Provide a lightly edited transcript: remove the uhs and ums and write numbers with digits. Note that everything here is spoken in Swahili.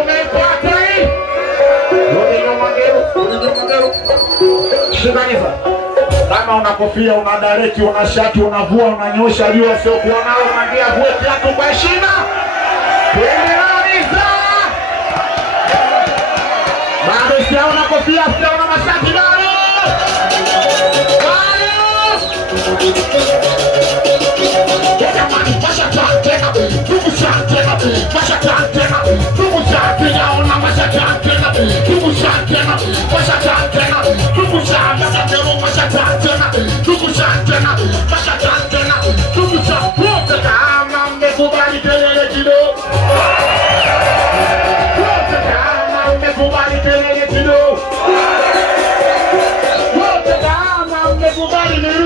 umeipata hii. Rudi nyuma ngero. Shikaniza. Kama una kofia, una dareki, una shati, unavua, unanyosha jua sio kuwa nao, mwambie vue kiatu kwa heshima. Tuendeleza. Bado sijaona kofia, sijaona mashati bado. Everybody